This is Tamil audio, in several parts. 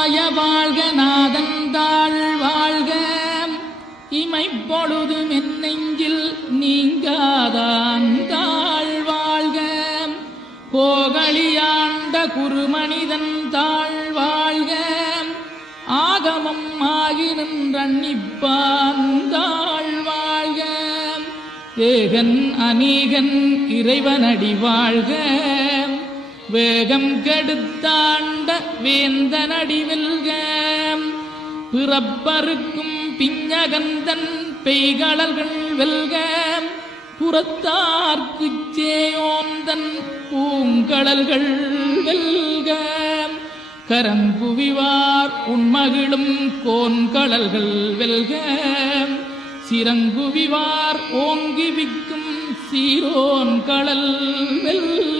நமச்சிவாய வாழ்க நாதன் தாழ் வாழ்க. இமைப்பொழுதும் என் நெஞ்சில் நீங்காதான் தாழ் வாழ்க. கோகலியாண்ட குருமனிதன் தாழ் வாழ்க. ஆகமம் ஆகி நின்றன்னிப்பான் தாழ் வாழ்க. ஏகன் அநீகன் இறைவனடி வாழ்க. வேகம் கெடுத்தாண்ட வேந்த வெல்க. பிறப்பருக்கும் பிஞ்சகந்தன் பெய்களர்கள் வெல்க. புறத்தார்க்கு சேயோந்தன் பூங்கடல்கள் வெல்க. கரங்குவிவார் உண்மகிழும் கோன்கடல்கள் வெல்க. சிறங்குவிவார் ஓங்கி விக்கும் சீரோன் கடல் வெல்க.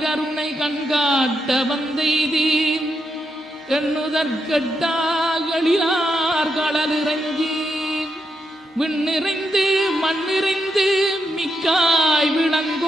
கருணை கண்காட்ட வந்தெய்தீன் எண்ணுதற்கட்டாகளிலார் கடலிறங்கி. விண்ணிறைந்து மண்ணிறைந்து மிக்காய் விளங்கும்.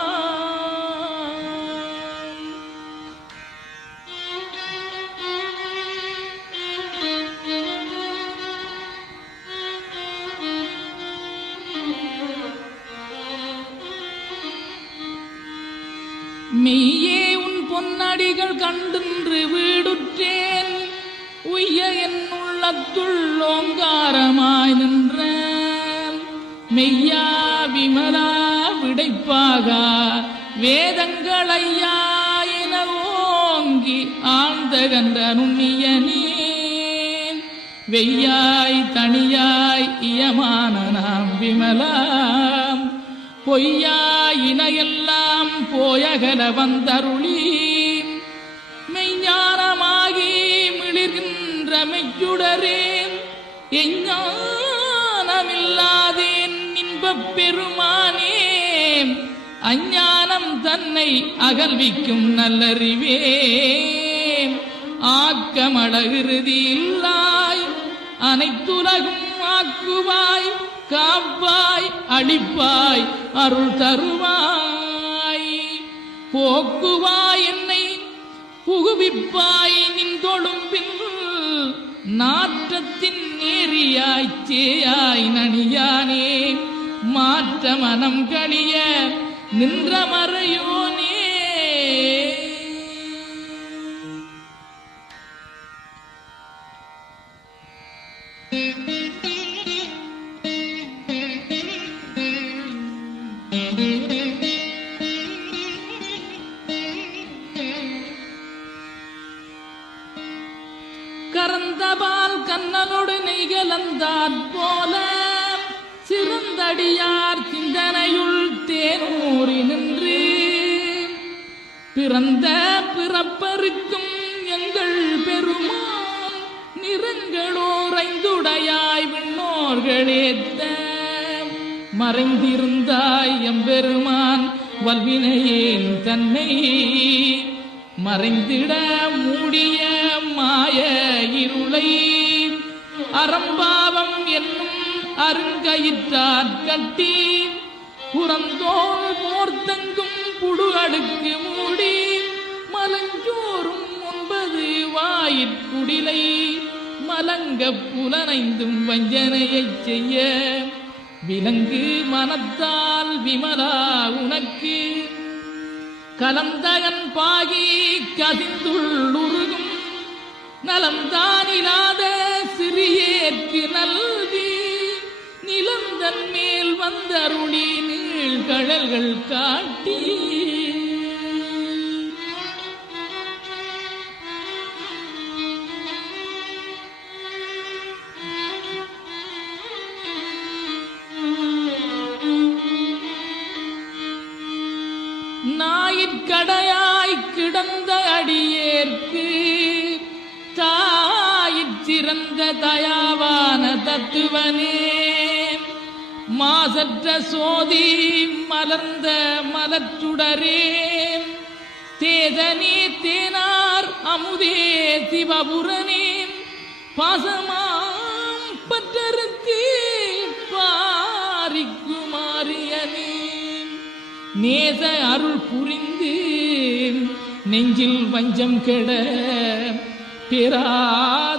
அடிகள் கண்டின்று வீடுற்றேன். உய்ய என் உள்ளத்துள் ஓங்காரமாய் நின்ற மெய்யா விமலா விடைப்பாக வேதங்கள் ஐயா என ஓங்கி ஆழ்ந்த கன்ற நுண்ணியனே வெய்யாய் தனியாய் இயமான நாம் விமலாம். பொய்யாய் இணையெல்லாம் போயகல வந்தருளி மிளிர்கின்ற எஞ்ஞானமில்லாதேன் இன்பப் பெருமானே. அஞ்ஞானம் தன்னை அகல்விக்கும் நல்லறிவே. ஆக்கமழகிருதி இல்லாய் அனைத்துலகும் ஆக்குவாய் காப்பாய் அடிப்பாய் அருள் தருவாய். போக்குவாய் என்னை புகுவிப்பாய் நின் தொழும்பின் நாற்றத்தின் நேரியாய்ச்சேயாய் நனியானே மாற்ற மனம் கழிய நின்ற மறையோனே நிறங்களோரைந்துடையாய் விண்ணோர்களேத்த. மறைந்திருந்தாய் எம்பெருமான் வல்வினையேன் தன்னை. மறைந்திட மூடிய மாய இருளை. அறம்பாவம் என்னும் அருங்கயிற்றார் கட்டி. புறந்தோல் போர்த்தங்கும் புழு அடுக்கு மூடி. மலஞ்சோறும் ஒன்பது வாயிற்குடிலை மலங்க புலனைந்தும் வஞ்சனையைச் செய்ய. விலங்கு மனத்தால் விமலா உனக்கு. கலந்தயன் பாகி கதிந்துள்ளுருகும் நலம்தானிலாத சிறியேற்கு நல்வி நிலந்தன் மேல் வந்தருளி நீழ்கழல்கள் காட்டி. தத்துவனே மாசற்ற சோதி மலர்ந்த மலச்சுடரே தேதனே தேனார் அமுதே சிவபுரனே பாசமாம் பற்றருக்கு பாரிக்குமாரியனே. நேச அருள் புரிந்து நெஞ்சில் வஞ்சம் கெட பெறாது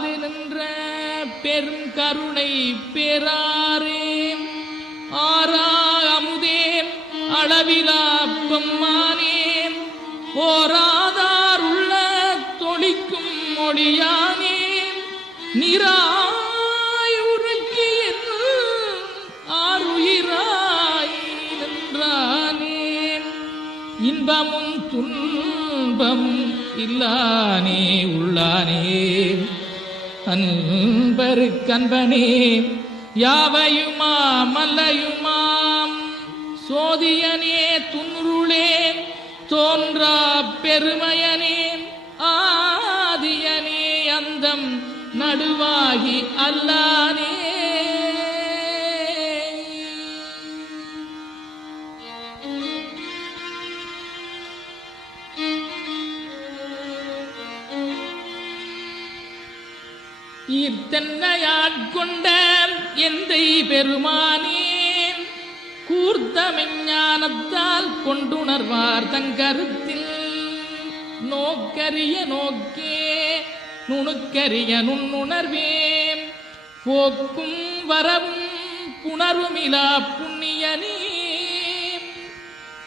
கருணை பெறாரே ஆரா அமுதே அளவிலா பெம்மானே. ஓராதார் உள்ள தொழிக்கும் மொழியானே. நிராய் உருக்கி இன்பமும் துன்பமும் இல்லானே உள்ளானே. அன் கண்பனே யாவையுமா மல்லையுமாம் சோதியனே துன்ருளே தோன்றா பெருமையனே. ஆதியனே அந்தம் நடுவாகி அல்லானே ஈர்த்தன்னையாட்கொண்ட எந்தை பெருமானேன்? கூர்த்தமெஞ்ஞானத்தால் கொண்டுணர்வார் தங்கருத்தில். நோக்கரிய நோக்கே நுணுக்கரிய நுண்ணுணர்வேன். போக்கும் வரவும் புணருமிலா புண்ணியனே.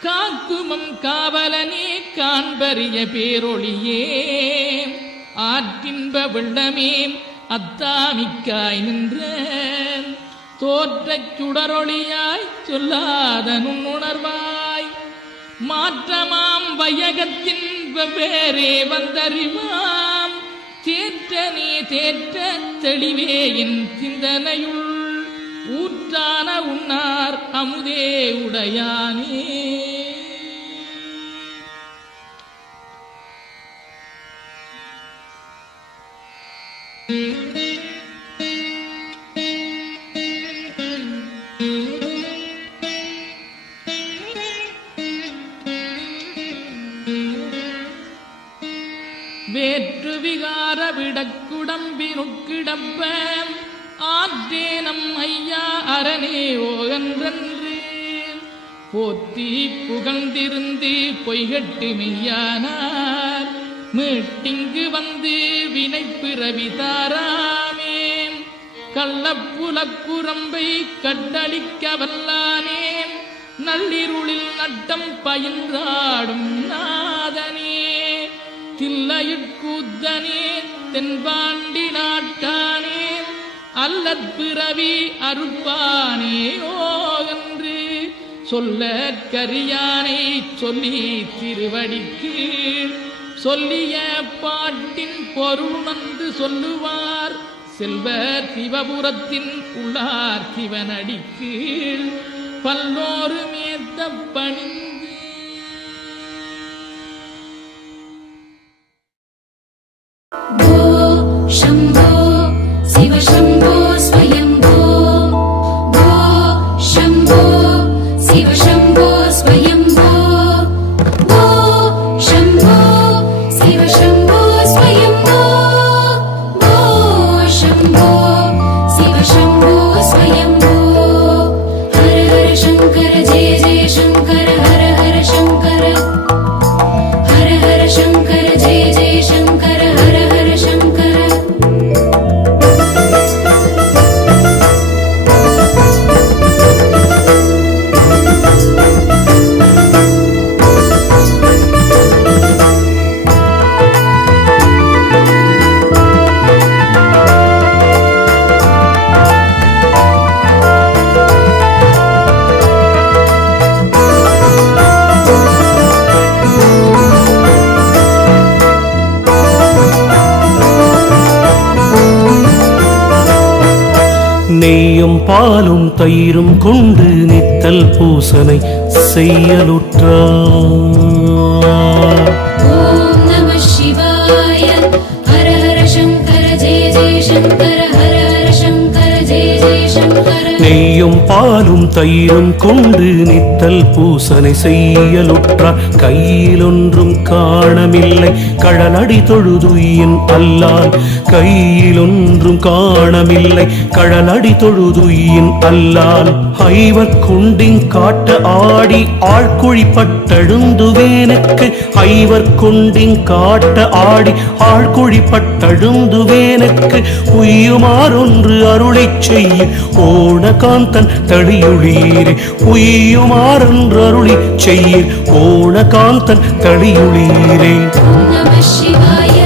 காக்குமம் காவலனே காண்பறிய பேரொழியே. ஆற்றின்ப வெள்ளமே அத்தாமிக்காய் நின்ற தோற்றச் சுடரொளியாய் சொல்லாத நுண்ணுணர்வாய். மாற்றமாம் வையகத்தின் வெவ்வேறே வந்தறிவாம். தேற்ற நீ தேற்ற தெளிவே என் சிந்தனையுள். ஊற்றான உன்னார் அமுதே உடையானே. போத்தி புகழ்ந்திருந்து பொய்கட்டு மெய்யானார் மீட்டிங்கு வந்து வினை பிறவி தாராமே கள்ளப்புலக்குரம்பை கட்டளிக்க வல்லானேன். நள்ளிருளில் நட்டம் பயின்றாடும் நாதனே. தில்லையிற்கூத்தனே தென்பாண்டி நாட்டானே. அல்லற் பிறவி அருப்பானே ஓகன்று சொல்ல கரியானை சொல்லி திருவடிக்கு. சொல்லிய பாட்டின் பொருளுணர்ந்து சொல்லுவார். செல்வர் சிவபுரத்தின் உள்ளார் சிவனடிக்கு. பல்லோரு மேத்த பணிந்து பாலும் தயிரும் கொண்டு நித்தல் பூசனை செய்யலுற்றார் பாலும் தயிரும் கொண்டு நித்தல் பூசனை செய்யலுற்றார் கையிலொன்றும் காணமில்லை. கழலடி தொழுதுயின் அல்லால் கையிலொன்றும் காணமில்லை. கழலடி தொழுதுயின் அல்லால் ஐவர் கொண்டின் காட்ட ஆடி ஆழ்குழிப்பட்டழுந்துவேனுக்கு. ஐவர் கொண்டின் காட்ட ஆடி ஆழ்குழிப்பட்டழுந்துவேனுக்கு. உய்யுமாறொன்று அருளை செய்ய ஓணகாந்தன் தளியுளீரே உய்யுமாறொன்று அருளி செய்ய ஓணகாந்தன் தளியுளீரே நம சிவாய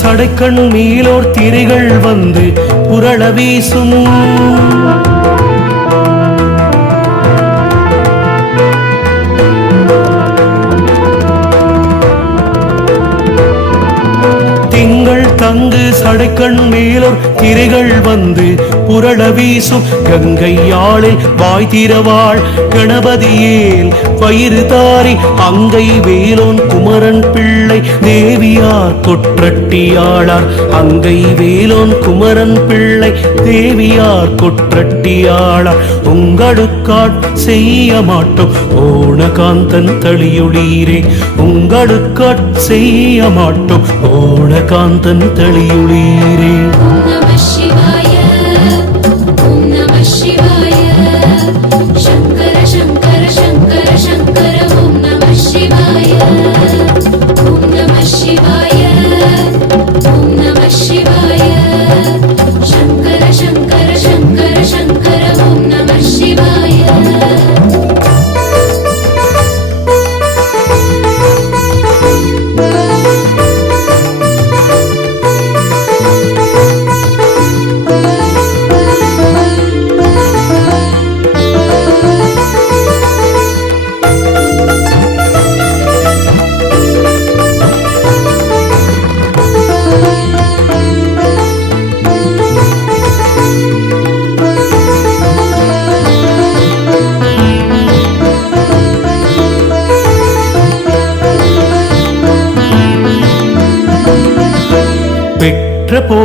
சடைக்கண் மீளோர் திரைகள் வந்து புரள வீசும். தங்கு மேலோர் திரைகள் வந்து புரள வீசும் கங்கையாளில் வாய் திறவாள். கணபதியேல் பயிறு தாரி அங்கை வேலோன் குமரன் பிள்ளை தேவியார் கொற்றட்டியாளார். அங்கை வேலோன் குமரன் பிள்ளை தேவியார் கொற்றட்டியாளார். உங்களுக்காட் செய்ய மாட்டோம் ஓணகாந்தன் தளியொளீரே உங்களுக்காட் செய்ய மாட்டோம் ஓணகாந்தன் தளியொளீரே நீரே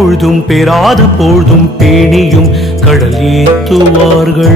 பொழுதும் பெறாத பொழுதும் பேணியும் கடல் ஏத்துவார்கள்.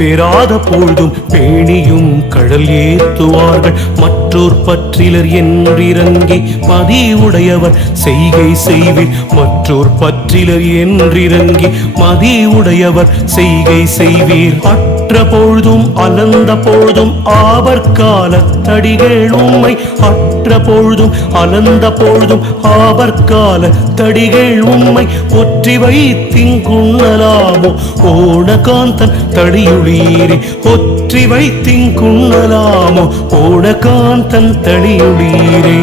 பெறாத பொழுதும் பேணியும் கடல் ஏத்துவார்கள். மற்றோர் பற்றிலர் என்றிறங்கி மதியுடையவர் செய்கை செய்வீர். மற்றோர் பற்றிலர் என்றிறங்கி மதியுடையவர் செய்கை செய்வீர். அற்ற பொழுதும் அலந்த பொழுதும் ஆபற்கால தடிகள் உம்மை. அற்ற பொழுதும் அலந்த பொழுதும் ஆபற்கால தடிகள் உண்மை ஒற்றி வைத்திங்குண்ணலாமோ ஓணகாந்தன் தடியுளீரே ஒற்றி வைத்திங்குண்ணலாமோ ஓடகான் தன் தளியுடீரே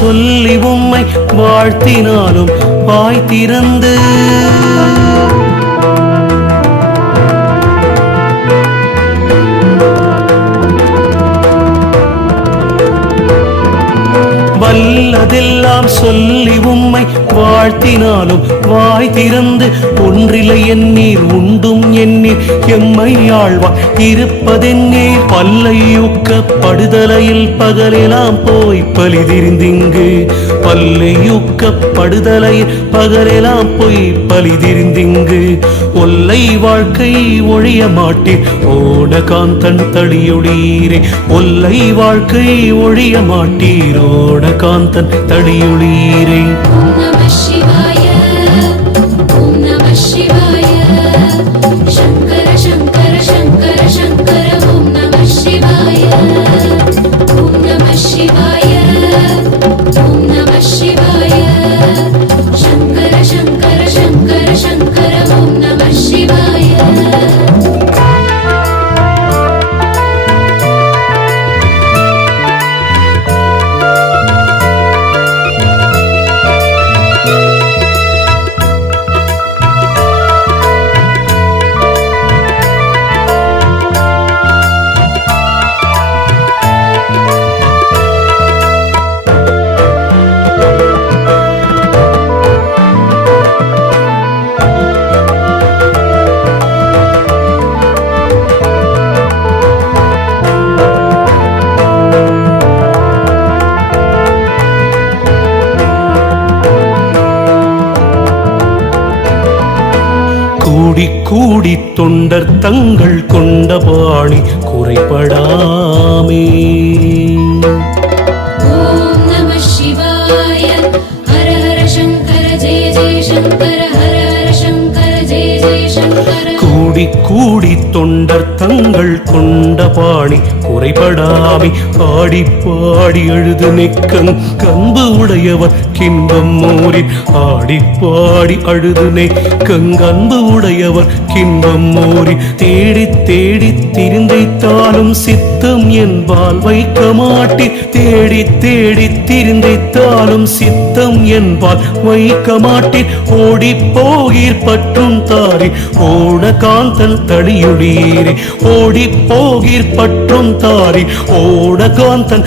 சொல்லி உம்மை வாழ்த்தினாலும் வாய் திறந்து. வல்லதெல்லாம் சொல்லி உம்மை வாழ்த்தினாலும் வாய் திறந்து ஒன்றிலை எண்ணீர் உண்டும் எண்ணீர். எம்மை ஆழ்வார் இருப்பதென்னீர் பல்லையூக்கப்படுதலையில் பகலெல்லாம் போய் பலிதிரிந்திங்கு. பல்லையூக்கப்படுதலை பகலெல்லாம் பொய் பலிதிரிந்திங்கு ஒல்லை வாழ்க்கை ஒழிய மாட்டேன். ஓட காந்தன் தளியொளீரே ஒல்லை வாழ்க்கை ஒழிய மாட்டீரோட காந்தன் தளியொளீரே நம சிவாய கூடி தொண்டர் தங்கள் கொண்ட பாணி குறைபடாமே. கூடி தொண்டர் தங்கள் கொண்ட பாணி. குறைபடாமே ஆடி பாடி அழுது நிற்கங் கம்பு உடையவர் கின்பம் மூரின் ஆடி பாடி அழுது நிற்கங் அன்பு உடையவர் கின்பம் மூரி தேடி தேடி திருந்தைத்தாலும் சித்தம் என்பால் வைக்க மாட்டி தேடி தேடி திருந்தைத்தாலும் சித்தம் என்பால் வைக்க மாட்டீர் ஓடி போகிற் பற்றும் தாரி. ஓட காந்தன் தடியுளீரே. ஓடி போகீர் பற்றும் தாரி. ஓட காந்தன்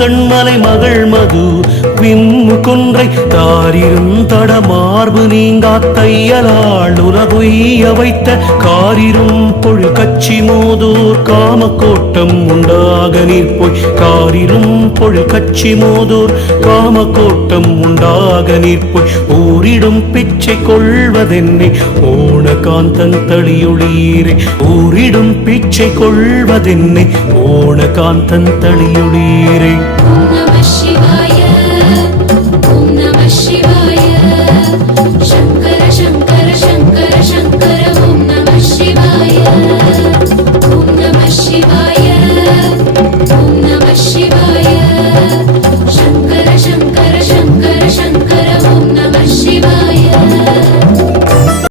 கண்மலை மகள் மது. விண் குன்றை தாரிரும் தடமார்பு நீங்கா தையலாள் உலகுய்ய வைத்த காரிரும் பொழு கச்சி மோதூர் காமக்கோட்டம் உண்டாக நீர்போய் காரிரும் பொழு கச்சி மோதூர் காமக்கோட்டம் உண்டாக நீர்போய் ஊரிடும் பிச்சை கொள்வதென்னை ஓண காந்தன் தளியொளீரே ஊரிடும் பிச்சை கொள்வதென்னை ஓண காந்தன் தளியொளீரே Shiva.